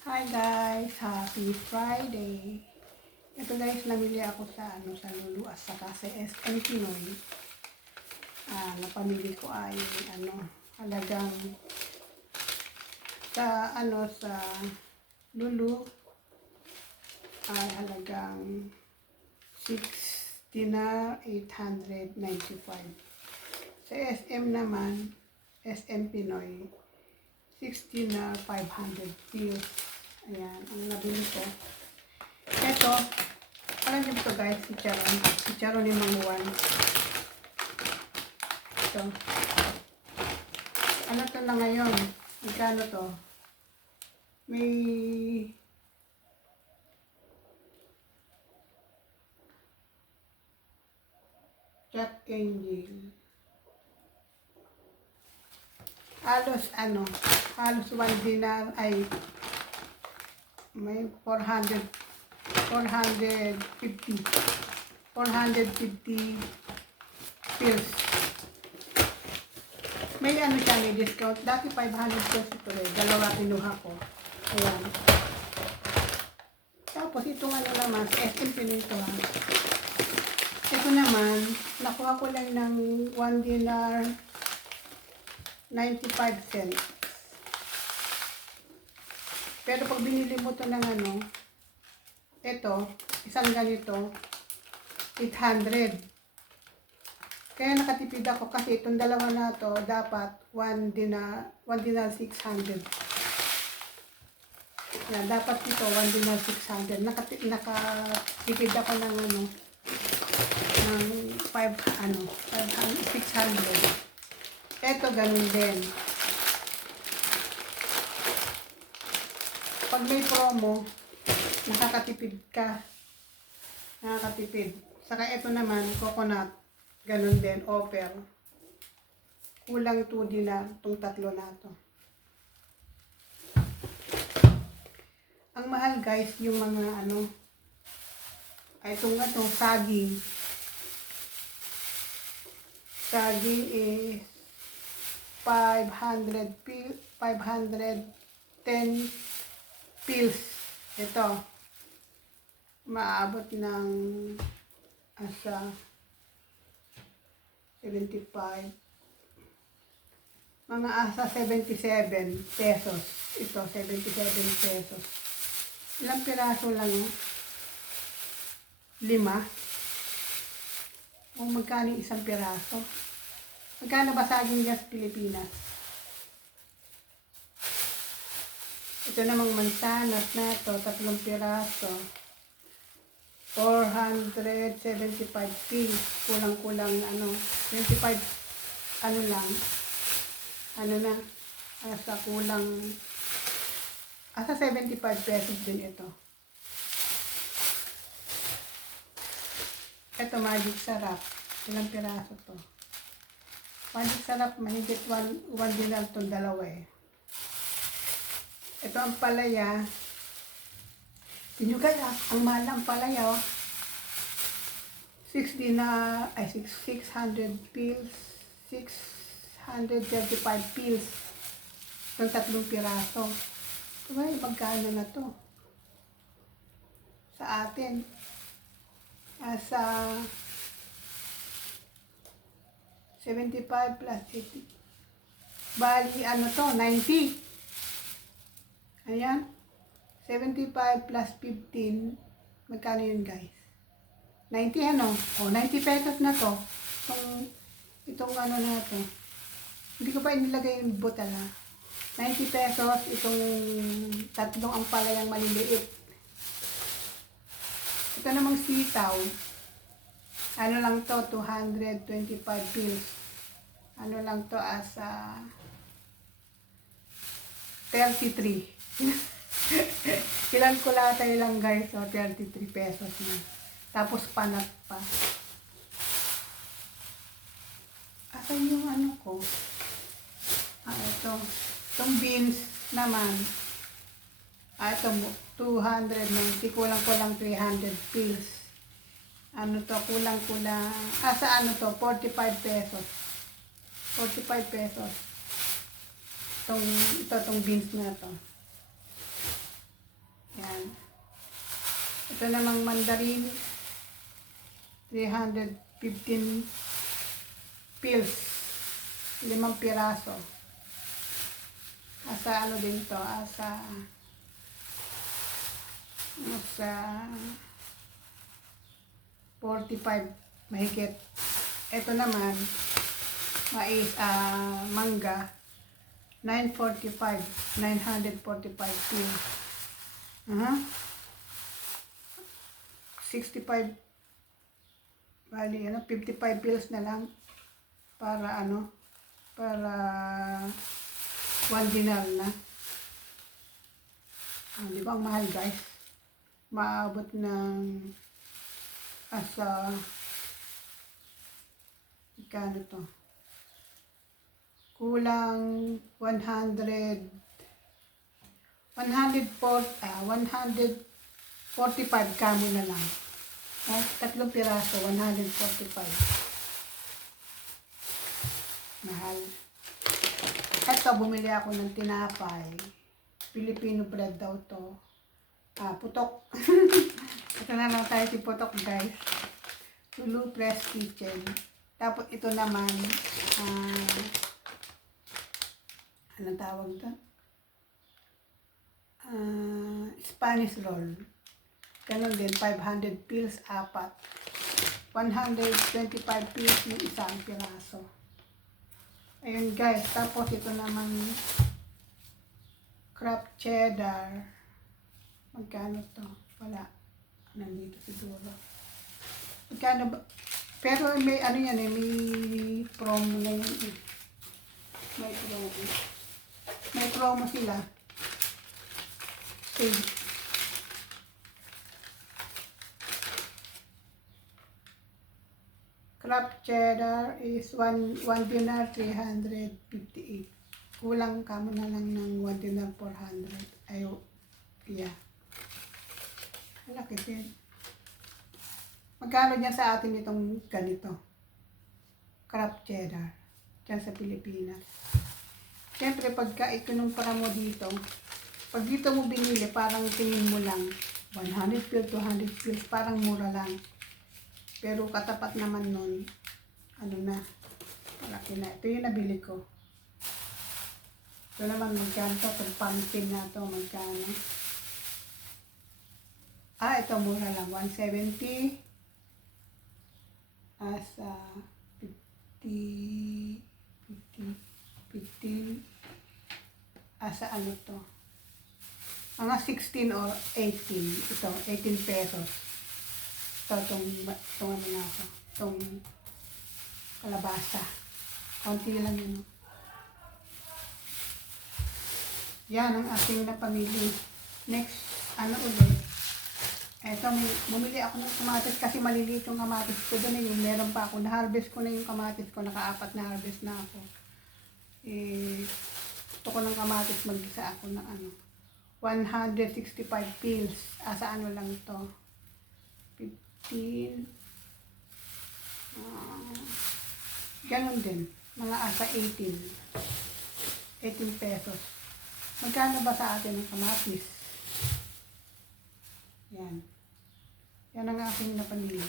Hi guys! Happy Friday! Ito guys, namili ako sa Lulu at saka sa SM Pinoy. Napamili ko ay halagang sa Lulu ay halagang 60 na 895. Sa SM naman, SM Pinoy 60 na 500 pills. Ayan, ang nabili ko. Ito, alam niyo ito guys, si Charon ni Mang Juan. Ito. Ano to na ngayon? Magkano to? May Jack Angel. Halos 1 dinar ay may 450 pills. May siya, may discount. Dati 500 pesos ito eh. Dalawa kinuha ko. Ayan. Tapos itong naman, SM Pinito ha. Ito naman, nakuha ko lang ng 1 dinar 95 cents. Pero pag binili mo to ng ito, isang ganito, 800. Kaya nakatipid ako kasi itong dalawa na to, dapat 1 dinar 600. Yan, dapat ito 1 dinar 600. Nakatipid ako ng ng 600. Ito ganun din. Pag may promo, nakakatipid ka. Saka ito naman, coconut. Ganun din, offer. Kulang 2 dinar itong tatlo na to. Ang mahal guys, yung mga itong saging. Saging is 510 pills. Ito, maabot ng asa 75. Mga asa 77 pesos. Ito, 77 pesos. Ilang piraso lang? 5. O magkano isang piraso? Magkano ba saging dyan sa Pilipinas? Ito namang mansanas na to, 3 piraso. 475 pills. Kulang-kulang 25 asa 75 pesos din ito. Ito magic sarap. Ilang piraso to? Magic sarap, mahigit 1 dinar itong dalawa eh. Ito ang palaya. Tinyugan ang mahal ang palaya oh. 600 pills. 635 pills. Itong 3 piraso. Diba, magkano na to? Sa atin. Sa 75 plus 80. Bali, 90. Ayan. 75 plus 15. Magkano yun, guys? 90 O, 90 pesos na to. Itong na to. Hindi ko pa inilagay yung botala. 90 pesos. Itong tatlong ang palayang maliliit. Ito namang sitaw. Lang to, 225 pills. Lang to asa 33. Ilang kulatay lang guys, so 33 pesos na. Tapos panat pa. Asan yung ko? Ito. Itong beans naman. Ito, 290. Kulang-kulang 300 pills. Kulang-kulang. Sa 45 pesos. 45 pesos. Itong beans na to. Ito namang mandarin, 315 pills, 5 piraso. Asa ano din to, asa 45 mahigit. Ito naman, mangga, 945 pills. 65, bali 55 pills na lang para para 1 dinar na. Di ba ang mahal, guys? Maabot ng asa ikano to? Kulang 145 kamo na lang. 3 piraso, 145. Mahal. Ito, bumili ako ng tinapay. Filipino bread daw to. Putok. Ito na lang tayo si Putok, guys. Tulu Press Kitchen. Tapos ito naman, anong tawag doon? Spanish roll. Ganon din, 500 pills, 4. 125 pills yung isang piraso. Ayun, guys. Tapos ito naman, Kraft cheddar. Magkano to? Wala. Nandito siguro. Magkano ba? Pero may yan may promo na yun eh. May promo. May promo sila. Sale. Kraft cheddar is 1 dinar 358. Kulang kamo na lang ng 1 dinar 400. Ayo. Yeah. Malaki din. Magkano niya sa atin itong ganito? Kraft cheddar. Diyan sa Pilipinas. Siyempre, pagka ikinumpara mo dito, pag dito mo binili, parang tingin mo lang, 100 pills, 200 pills, parang mura lang. Pero katapat naman nun, malaki na. Ito yung nabili ko. Ito naman magkano to, pag pumpkin na to, magkano. Ito mura lang, 170. Asa 50, asa ano to? Mga 16 or 18. Ito, 18 pesos. Ito, itong ano na ako. Itong kalabasa. Konti lang yun. Yan ang ating napamili. Next, ulit? Eto, bumili ako ng kamatis kasi maliliit yung kamatis ko doon. Yung meron pa ako. Na-harvest ko na yung kamatis ko. Naka-4 na harvest na ako. Gusto ko ng kamatis. Mag-isa ako ng 165 pills. Asa lang to? 15. Ganon din. Mga asa 18. 18 pesos. Magkano ba sa atin ng kamatis? Yan. Yan ang aking napamili.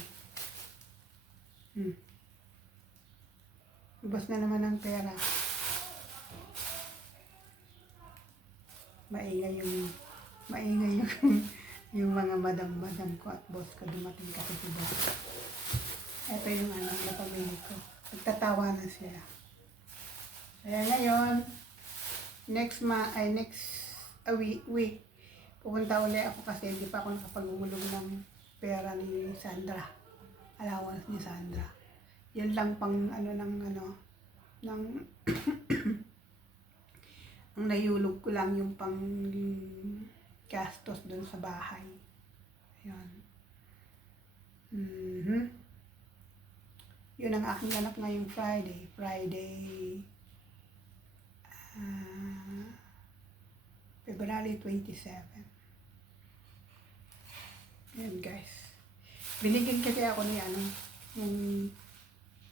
Ubos na naman ang pera. Maingay yung mga madam ko at boss ko dumating kasi si boss. Ito yung napamili ko. Nagtatawanan sila. Kaya ngayon, next week, pupunta ulit ako kasi hindi pa ako nakapagulog ng pera ni Sandra. Allowance ni Sandra. Yun lang pang ang nahulog ko lang yung pang gastos dun sa bahay. Ayan. Yun ang aking ganap ngayong Friday. February 27. Ayan, guys. Binigyan kasi ako ni yung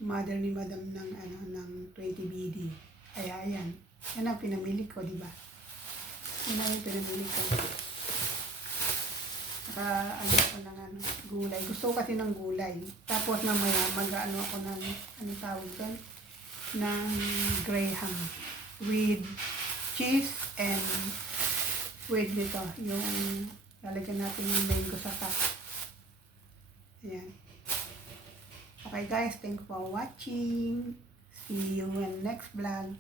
mother ni madam ng 20 BD. Kaya ayan. Yan ang pinamili ko, di ba? Yan ang pinamili ko. Naka-ano ako ng gulay. Gusto ko kasi ng gulay. Tapos mamaya mag-ano ako ng, ano tawag doon? Ng graham. With cheese and with nito. Yung lalagyan natin yung mango sa top. Ayan. Okay guys, thank you for watching. See you in next vlog.